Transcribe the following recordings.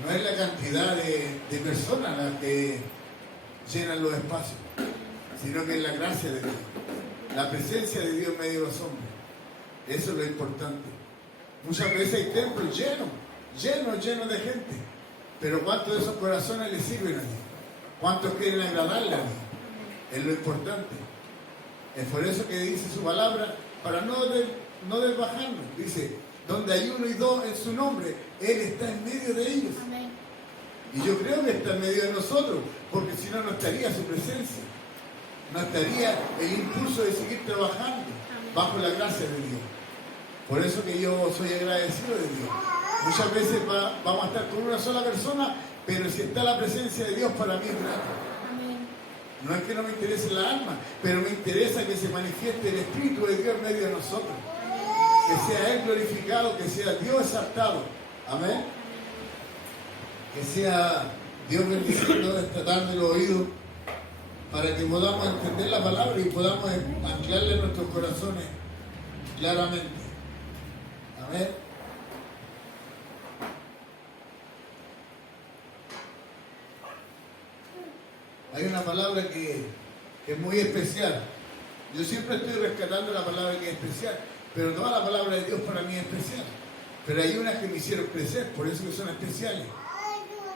No es la cantidad de personas las que llenan los espacios, sino que es la gracia de Dios, la presencia de Dios en medio de los hombres. Eso es lo importante. Muchas veces hay templos llenos de gente, pero ¿cuántos de esos corazones le sirven a Dios? ¿Cuántos quieren agradarle a Dios? Es lo importante. Es por eso que dice su palabra, para no desbajarnos. Dice, donde hay uno y dos en su nombre, Él está en medio de ellos. Amén. Y yo creo que está en medio de nosotros, porque si no, no estaría su presencia. No estaría el impulso de seguir trabajando bajo la gracia de Dios. Por eso que yo soy agradecido de Dios. Muchas veces vamos a estar con una sola persona, pero si está la presencia de Dios, para mí es grato. Amén. No es que no me interese la alma, pero me interesa que se manifieste el Espíritu de Dios en medio de nosotros. Que sea Él glorificado, que sea Dios exaltado. Amén. Que sea Dios bendiciendo esta tarde los oídos para que podamos entender la palabra y podamos anclarle en nuestros corazones claramente. Amén. Hay una palabra que es muy especial. Yo siempre estoy rescatando la palabra que es especial, pero toda la palabra de Dios para mí es especial. Pero hay unas que me hicieron crecer, por eso que son especiales.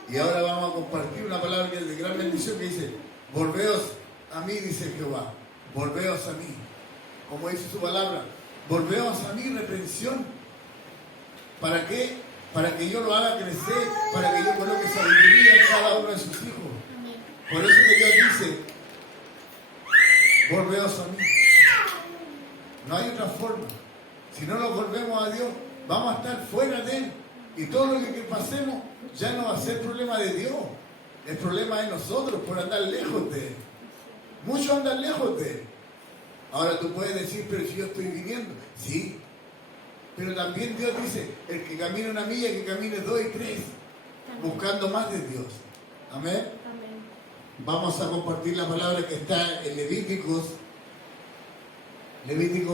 Y ahora vamos a compartir una palabra que es de gran bendición, que dice, volveos a mí, dice Jehová, volveos a mí. Como dice su palabra, volveos a mí, reprensión. ¿Para qué? Para que yo lo haga crecer, para que yo coloque sabiduría en cada uno de sus hijos. Por eso que Dios dice, volveos a mí. No hay otra forma. Si no nos volvemos a Dios, vamos a estar fuera de Él. Y todo lo que pasemos ya no va a ser problema de Dios. El problema es nosotros por andar lejos de Él. Muchos andan lejos de Él. Ahora tú puedes decir, pero si yo estoy viniendo. Sí. Pero también Dios dice, el que camina una milla, que camine 2 y 3. Buscando más de Dios. Amén. Vamos a compartir la palabra que está en Levítico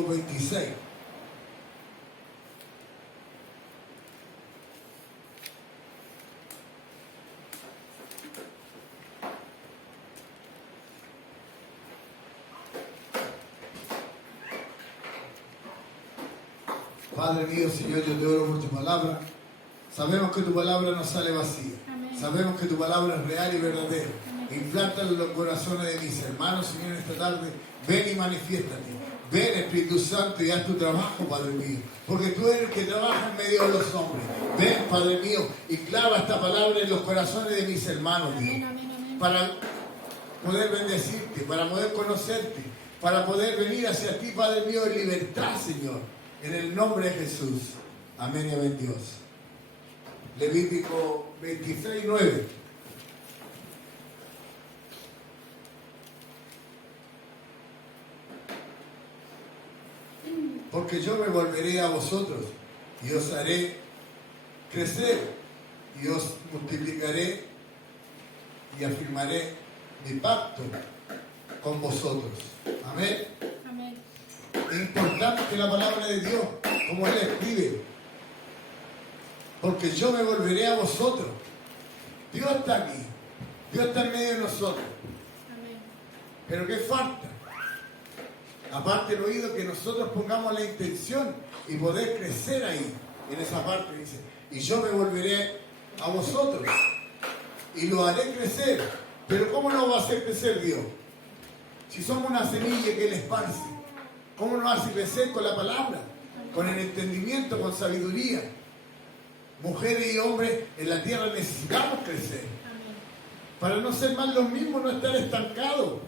26. Padre mío, Señor, yo te oro por tu palabra. Sabemos que tu palabra no sale vacía. Amén. Sabemos que tu palabra es real y verdadera. Implántalo en los corazones de mis hermanos, Señor, esta tarde. Ven y manifiéstate. Ven, Espíritu Santo, y haz tu trabajo, Padre mío. Porque tú eres el que trabaja en medio de los hombres. Ven, Padre mío, y clava esta palabra en los corazones de mis hermanos, Dios. Para poder bendecirte, para poder conocerte, para poder venir hacia ti, Padre mío, en libertad, Señor. En el nombre de Jesús. Amén y amén, Dios. Levítico 26, 9. Porque yo me volveré a vosotros y os haré crecer y os multiplicaré y afirmaré mi pacto con vosotros. Amén. Amén. Es importante la palabra de Dios, como Él escribe. Porque yo me volveré a vosotros. Dios está aquí. Dios está en medio de nosotros. Amén. Pero ¿qué falta? Aparte del oído, que nosotros pongamos la intención y poder crecer ahí, en esa parte, dice, y yo me volveré a vosotros y lo haré crecer. Pero ¿cómo no va a hacer crecer Dios? Si somos una semilla que Él esparce, ¿cómo nos hace crecer con la palabra? Con el entendimiento, con sabiduría. Mujeres y hombres en la tierra necesitamos crecer. Amén. Para no ser más los mismos, no estar estancados.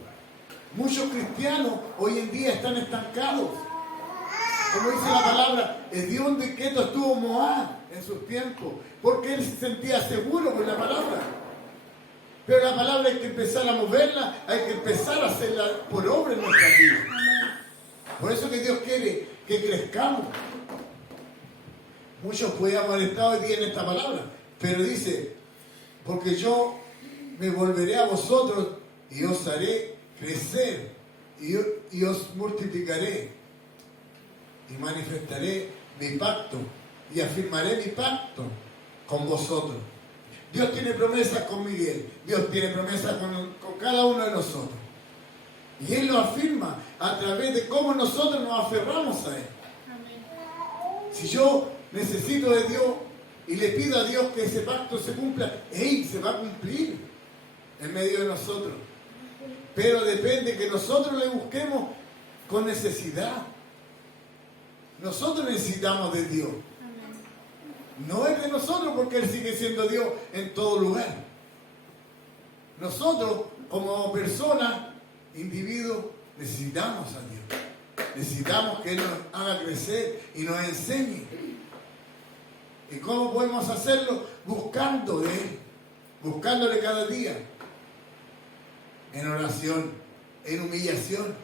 Muchos cristianos hoy en día están estancados. Como dice la palabra, el Dios de Queto estuvo Moab en sus tiempos, porque él se sentía seguro con la palabra. Pero la palabra hay que empezar a moverla, hay que empezar a hacerla por obra en nuestra vida. Por eso que Dios quiere que crezcamos. Muchos pueden haber estado hoy día en esta palabra, pero dice, porque yo me volveré a vosotros y os haré crecer y os multiplicaré y manifestaré mi pacto y afirmaré mi pacto con vosotros. Dios tiene promesas con Miguel. Dios tiene promesas con cada uno de nosotros. Y Él lo afirma a través de cómo nosotros nos aferramos a Él. Si yo necesito de Dios y le pido a Dios que ese pacto se cumpla, ¡ey! Se va a cumplir en medio de nosotros. Pero depende que nosotros le busquemos con necesidad. Nosotros necesitamos de Dios. No es de nosotros porque Él sigue siendo Dios en todo lugar. Nosotros como personas, individuos, necesitamos a Dios. Necesitamos que Él nos haga crecer y nos enseñe. ¿Y cómo podemos hacerlo? Buscando de Él. Buscándole cada día. En oración, en humillación.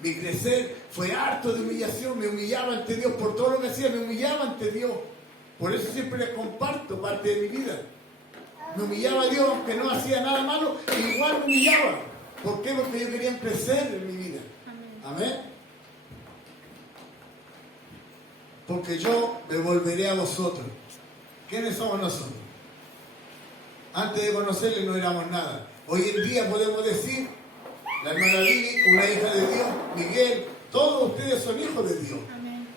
Mi crecer fue harto de humillación. Me humillaba ante Dios por todo lo que hacía. Me humillaba ante Dios. Por eso siempre les comparto parte de mi vida. Me humillaba a Dios, aunque no hacía nada malo, igual me humillaba. ¿Por qué? Porque yo quería crecer en mi vida. Amén. Porque yo me volveré a vosotros. ¿Quiénes somos nosotros? Antes de conocerle no éramos nada. Hoy en día podemos decir, la hermana Lili, una hija de Dios, Miguel, todos ustedes son hijos de Dios. Amén.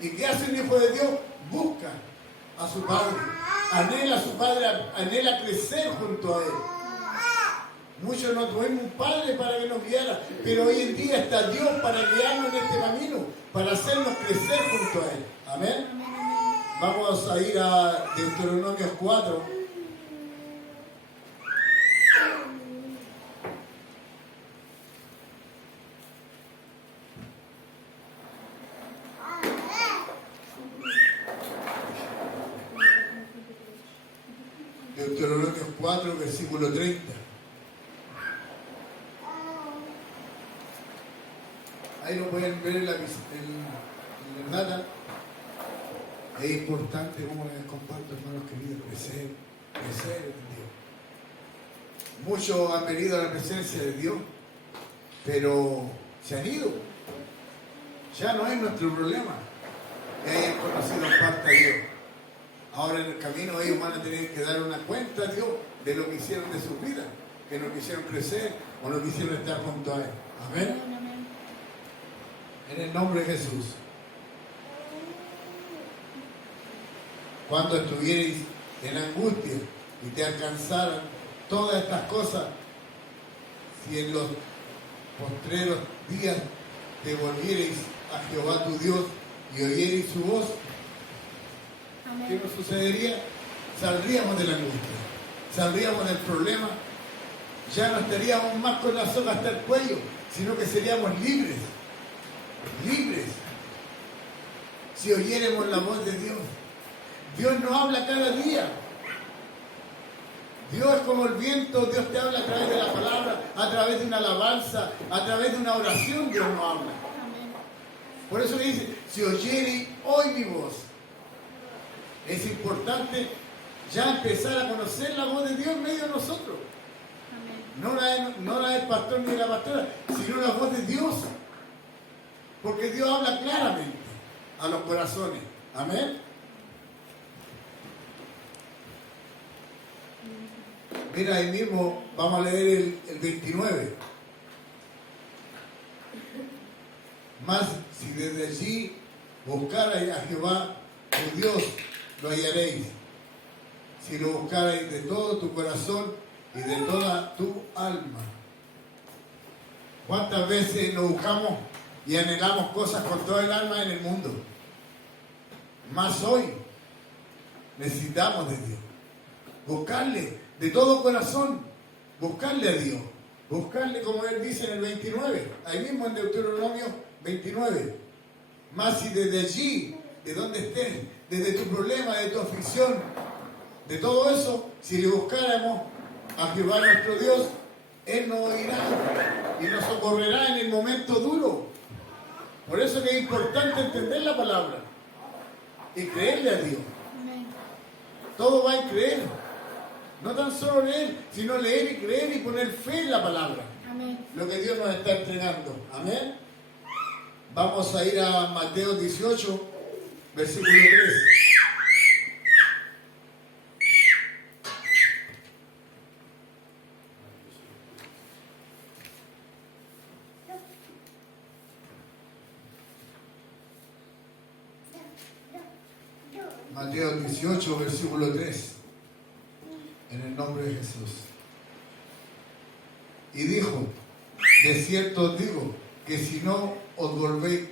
¿Y qué hace un hijo de Dios? Busca a su Padre, anhela a su Padre, anhela crecer junto a Él. Muchos no tuvimos un Padre para que nos guiara, pero hoy en día está Dios para guiarnos en este camino, para hacernos crecer junto a Él. Amén. Vamos a ir a Deuteronomio 4. Deuteronomio 4, versículo 30. Ahí lo pueden ver en la data. Es importante, como les comparto, hermanos queridos, crecer en Dios. Muchos han venido a la presencia de Dios, pero se han ido. Ya no es nuestro problema que hayan conocido parte a Dios. Ahora en el camino ellos van a tener que dar una cuenta a Dios de lo que hicieron de su vida, que no quisieron crecer o no quisieron estar junto a Él. Amén. En el nombre de Jesús. Cuando estuvierais en angustia y te alcanzaran todas estas cosas, si en los postreros días te volvierais a Jehová tu Dios y oyerais su voz, ¿qué nos sucedería? Saldríamos de la angustia, saldríamos del problema, ya no estaríamos más con la soga hasta el cuello, sino que seríamos libres, libres, si oyéremos la voz de Dios. Dios nos habla cada día. Dios es como el viento, Dios te habla a través de la palabra, a través de una alabanza, a través de una oración, Dios nos habla. Por eso dice, si oyeres hoy mi voz. Es importante ya empezar a conocer la voz de Dios en medio de nosotros. No la del pastor ni de la pastora, sino la voz de Dios. Porque Dios habla claramente a los corazones. Amén. Mira, ahí mismo vamos a leer el 29. Mas si desde allí buscarais a Jehová, tu Dios, lo hallaréis. Si lo buscarais de todo tu corazón y de toda tu alma. ¿Cuántas veces lo buscamos y anhelamos cosas con toda el alma en el mundo? Más hoy necesitamos de Dios. Buscarle de todo corazón, buscarle a Dios. Buscarle como Él dice en el 29, ahí mismo en Deuteronomio 29. Más si desde allí, de donde estés, desde tu problema, de tu aflicción, de todo eso, si le buscáramos a Jehová nuestro Dios, Él nos oirá y nos socorrerá en el momento duro. Por eso que es importante entender la palabra y creerle a Dios. Todo va en creer. No tan solo leer, sino leer y creer y poner fe en la palabra. Amén. Lo que Dios nos está entregando. Amén. Vamos a ir a Mateo 18, versículo 3. Mateo 18, versículo 3. En el nombre de Jesús. Y dijo: de cierto os digo que si no os volvéis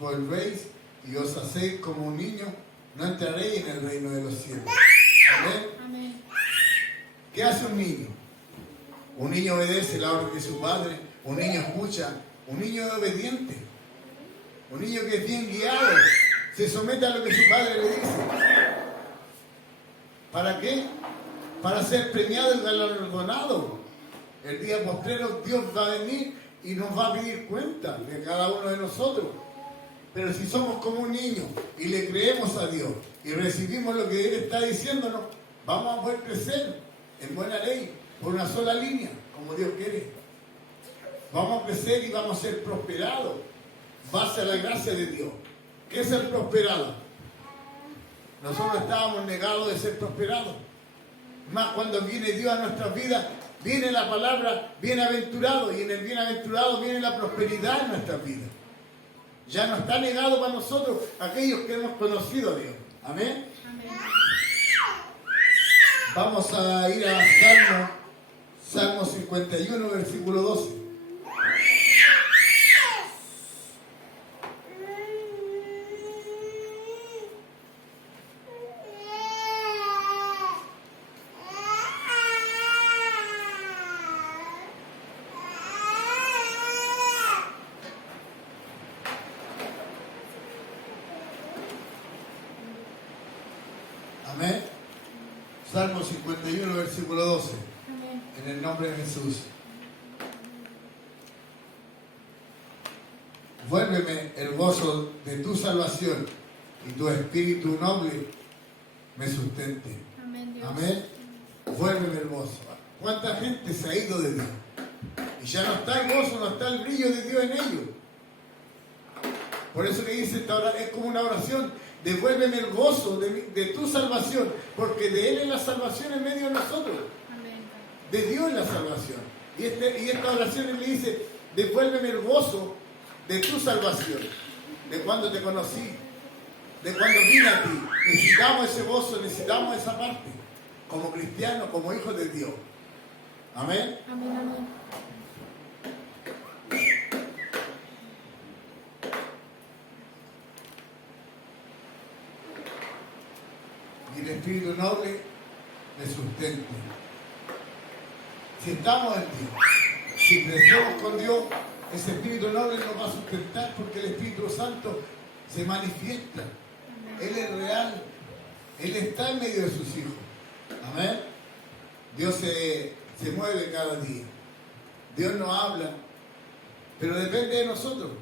volvéis y os hacéis como un niño, no entraréis en el reino de los cielos. ¿Amén? Amén. ¿Qué hace un niño? Un niño obedece la orden de su padre, un niño escucha, un niño es obediente, un niño que es bien guiado, se somete a lo que su padre le dice. ¿Para qué? Para ser premiado y galardonado. El día postrero Dios va a venir y nos va a pedir cuenta de cada uno de nosotros. Pero si somos como un niño y le creemos a Dios y recibimos lo que Él está diciéndonos, vamos a poder crecer en buena ley, por una sola línea, como Dios quiere. Vamos a crecer y vamos a ser prosperados, base a la gracia de Dios. ¿Qué es ser prosperado? Nosotros estábamos negados de ser prosperados. Más cuando viene Dios a nuestras vidas, viene la palabra bienaventurado, y en el bienaventurado viene la prosperidad en nuestras vidas. Ya no está negado para nosotros aquellos que hemos conocido a Dios. Amén. Amén. Vamos a ir a Salmo 51, versículo 12. Amén. Salmo 51, versículo 12. Amén. En el nombre de Jesús. Vuélveme el gozo de tu salvación y tu espíritu noble me sustente. Amén, Dios. Amén. Vuélveme el gozo. ¿Cuánta gente se ha ido de Dios? Y ya no está el gozo, no está el brillo de Dios en ellos. Por eso que dice esta oración, es como una oración: devuélveme el gozo de tu salvación, porque de Él es la salvación en medio de nosotros. Amén. De Dios es la salvación. Y esta oración Él le dice: devuélveme el gozo de tu salvación, de cuando te conocí, de cuando vine a ti. Necesitamos ese gozo, necesitamos esa parte, como cristianos, como hijos de Dios. Amén. Amén, amén. Y el espíritu noble me sustente. Si estamos en Dios, si crecemos con Dios, ese espíritu noble nos va a sustentar, porque el Espíritu Santo se manifiesta. Él es real. Él está en medio de sus hijos. Amén. Dios se mueve cada día. Dios nos habla. Pero depende de nosotros,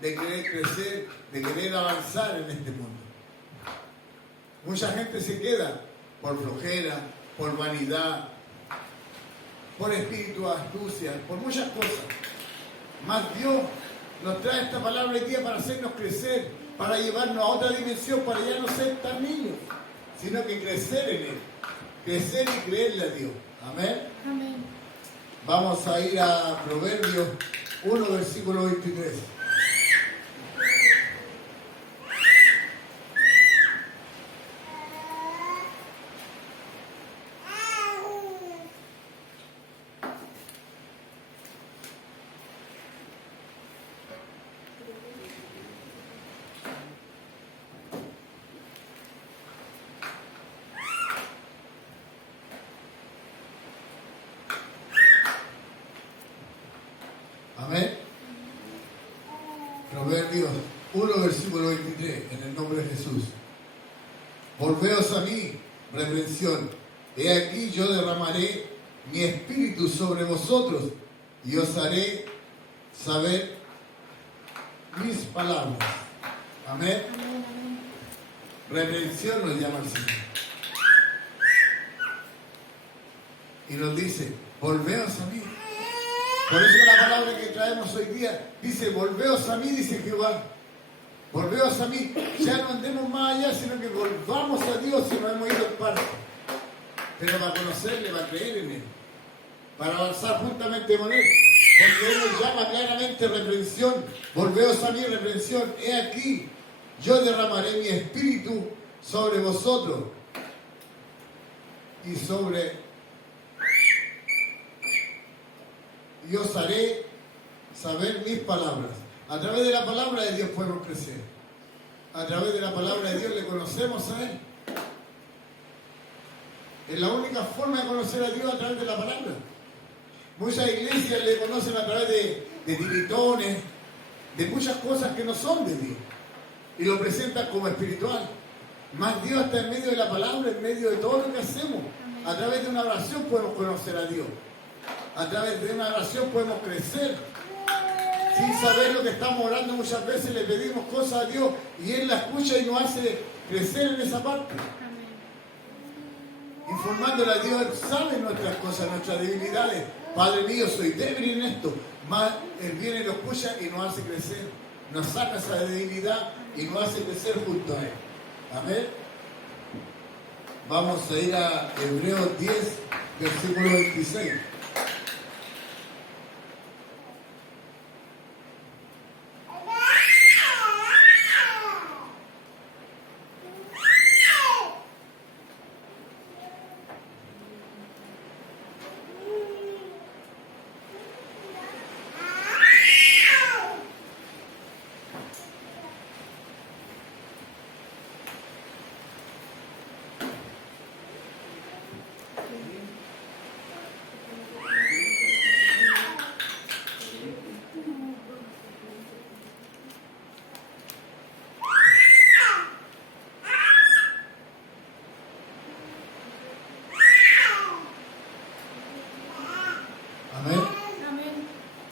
de querer crecer, de querer avanzar en este mundo. Mucha gente se queda por flojera, por vanidad, por espíritu de astucia, por muchas cosas. Mas Dios nos trae esta palabra hoy día para hacernos crecer, para llevarnos a otra dimensión, para ya no ser tan niños, sino que crecer en Él, crecer y creerle a Dios. Amén. Amén. Vamos a ir a Proverbios 1, versículo 23. Amén. Proverbios 1, versículo 23, en el nombre de Jesús. Volveos a mí, reprensión. He aquí yo derramaré mi espíritu sobre vosotros y os haré saber mis palabras. Amén. Amén, amén. Reprensión nos llama el Señor. Y nos dice: volveos a mí. Por eso la palabra que traemos hoy día dice: volveos a mí, dice Jehová. Volveos a mí. Ya no andemos más allá, sino que volvamos a Dios si nos hemos ido en parte. Pero para conocerle, para creer en Él, para avanzar juntamente con Él. Porque Él nos llama claramente reprensión. Volveos a mí, reprensión. He aquí, yo derramaré mi espíritu sobre vosotros y os haré saber mis palabras. A través de la palabra de Dios podemos crecer. A través de la palabra de Dios le conocemos a Él. Es la única forma de conocer a Dios, a través de la palabra. Muchas iglesias le conocen a través de tiritones, de muchas cosas que no son de Dios, y lo presentan como espiritual. Más Dios está en medio de la palabra, en medio de todo lo que hacemos. A través de una oración podemos conocer a Dios. A través de una oración podemos crecer. Sin saber lo que estamos orando, muchas veces le pedimos cosas a Dios y Él la escucha y nos hace crecer en esa parte. Informándole a Dios, Él sabe nuestras cosas, nuestras debilidades. Padre mío, soy débil en esto. Más Él viene y lo escucha y nos hace crecer. Nos saca esa debilidad y nos hace crecer junto a Él. Amén. Vamos a ir a Hebreos 10, versículo 26.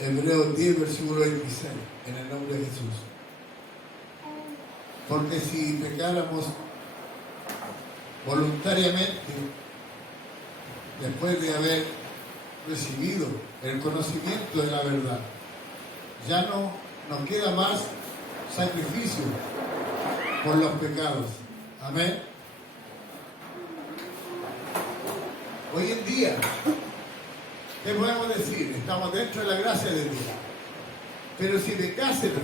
Hebreos 10, versículo 26, en el nombre de Jesús. Porque si pecáramos voluntariamente, después de haber recibido el conocimiento de la verdad, ya no nos queda más sacrificio por los pecados. Amén. Hoy en día, ¿qué podemos decir? Estamos dentro de la gracia de Dios. Pero si pecásemos,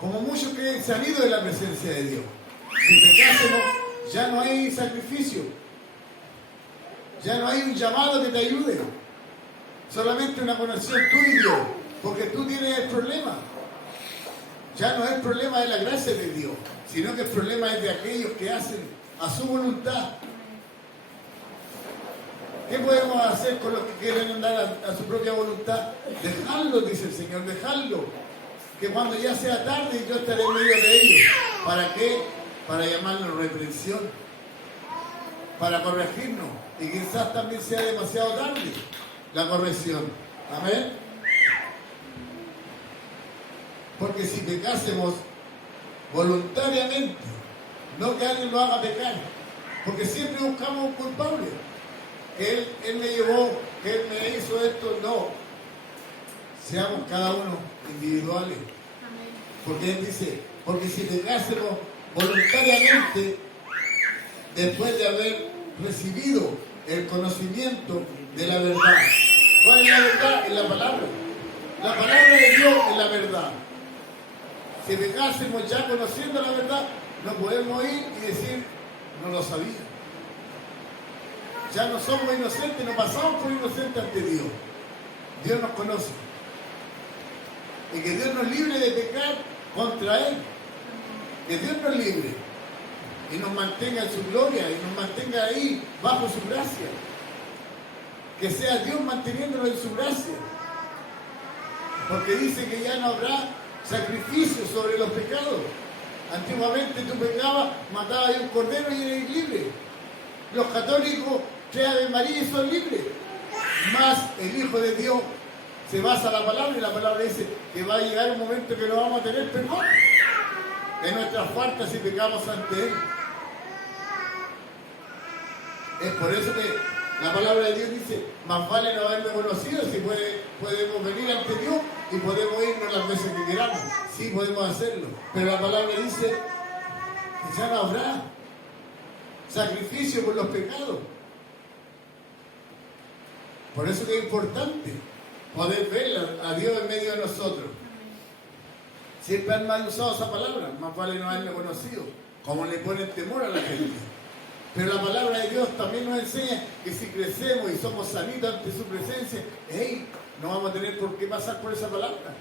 como muchos que han salido de la presencia de Dios, si pecásemos, ya no hay sacrificio. Ya no hay un llamado que te ayude. Solamente una conexión tú y Dios. Porque tú tienes el problema. Ya no es el problema de la gracia de Dios, sino que el problema es de aquellos que hacen a su voluntad. ¿Qué podemos hacer con los que quieren andar a su propia voluntad? Dejarlo, dice el Señor, dejarlo. Que cuando ya sea tarde yo estaré en medio de ellos. ¿Para qué? Para llamarnos reprensión. Para corregirnos. Y quizás también sea demasiado tarde la corrección. Amén. Porque si pecásemos voluntariamente, no que alguien lo haga pecar. Porque siempre buscamos un culpable. Que él me llevó, que Él me hizo esto, no. Seamos cada uno individuales. Amén. Porque Él dice, porque si pecásemos voluntariamente, después de haber recibido el conocimiento de la verdad. ¿Cuál es la verdad? En la palabra. La palabra de Dios es la verdad. Si pecásemos ya conociendo la verdad, no podemos ir y decir, no lo sabía. Ya no somos inocentes, no pasamos por inocentes ante Dios. Dios nos conoce. Y que Dios nos libre de pecar contra Él. Que Dios nos libre. Y nos mantenga en su gloria. Y nos mantenga ahí bajo su gracia. Que sea Dios manteniéndonos en su gracia. Porque dice que ya no habrá sacrificio sobre los pecados. Antiguamente tú pecabas, matabas a un cordero y eres libre. Los católicos 3 Ave María y son libres. Más el Hijo de Dios se basa en la palabra y la palabra dice que va a llegar un momento que no vamos a tener perdón de nuestras faltas si pecamos ante Él. Es por eso que la palabra de Dios dice, más vale no haberme conocido si podemos venir ante Dios y podemos irnos las veces que queramos. Sí, podemos hacerlo. Pero la palabra dice que ya no habrá sacrificio por los pecados. Por eso que es importante poder ver a Dios en medio de nosotros. Siempre han mal usado esa palabra, más vale no haberme conocido, como le ponen temor a la gente. Pero la palabra de Dios también nos enseña que si crecemos y somos sanitos ante su presencia, hey, no vamos a tener por qué pasar por esa palabra.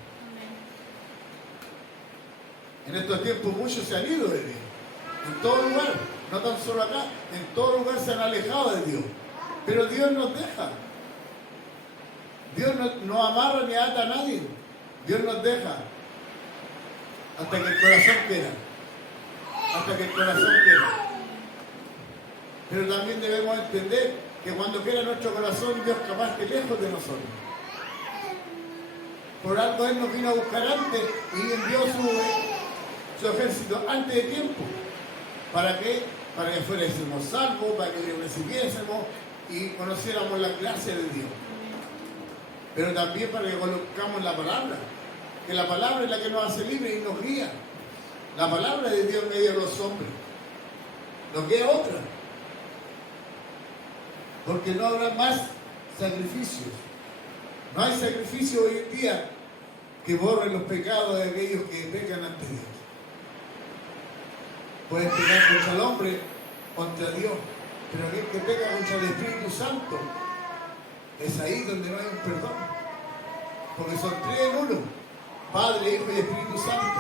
En estos tiempos muchos se han ido de Dios. En todo lugar, no tan solo acá, en todo lugar se han alejado de Dios. Pero Dios nos deja. Dios no amarra ni ata a nadie. Dios nos deja hasta que el corazón quiera. Hasta que el corazón quiera. Pero también debemos entender que cuando quiera nuestro corazón, Dios capaz que lejos de nosotros. Por algo Él nos vino a buscar antes y envió su ejército antes de tiempo. ¿Para qué? Para que fuésemos salvos, para que recibiésemos y conociéramos la gracia de Dios. Pero también para que conozcamos la palabra. Que la palabra es la que nos hace libres y nos guía. La palabra de Dios en medio de los hombres. Nos guía otra. Porque no habrá más sacrificios. No hay sacrificio hoy en día que borren los pecados de aquellos que pecan ante Dios. Pueden pecar contra el hombre, contra Dios, pero aquel que peca contra el Espíritu Santo, es ahí donde no hay un perdón. Porque son tres en uno, Padre, Hijo y Espíritu Santo.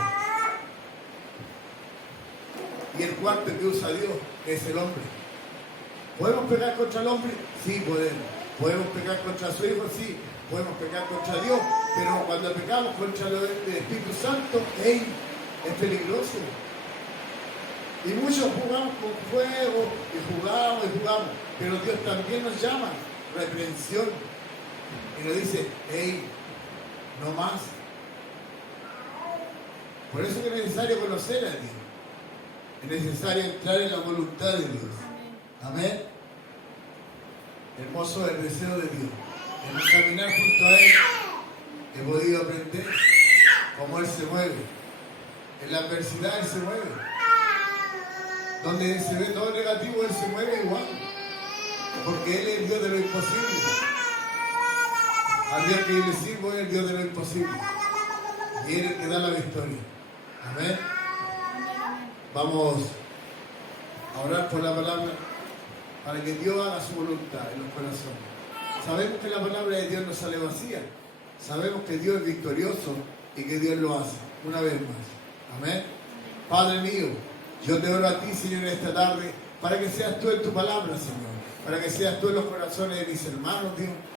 Y el cuarto que usa Dios es el hombre. ¿Podemos pecar contra el hombre? Sí, podemos. ¿Podemos pecar contra su Hijo? Sí. Podemos pecar contra Dios, pero cuando pecamos contra el Espíritu Santo, ¡hey!, es peligroso. Y muchos jugamos con fuego, y jugamos, pero Dios también nos llama reprensión. Y nos dice, ¡hey!, no más. Por eso es necesario conocer a Dios. Es necesario entrar en la voluntad de Dios. Amén. Hermoso el deseo de Dios. En el caminar junto a Él he podido aprender cómo Él se mueve. En la adversidad Él se mueve. Donde se ve todo negativo, Él se mueve igual. Porque Él es el Dios de lo imposible. Al Dios que yo le sirvo es el Dios de lo imposible. Y Él es el que da la victoria. Amén. Vamos a orar por la palabra para que Dios haga su voluntad en los corazones. Sabemos que la palabra de Dios no sale vacía. Sabemos que Dios es victorioso y que Dios lo hace una vez más. Amén. Padre mío, yo te oro a ti, Señor, esta tarde, para que seas tú en tu palabra, Señor. Para que seas tú en los corazones de mis hermanos, Dios.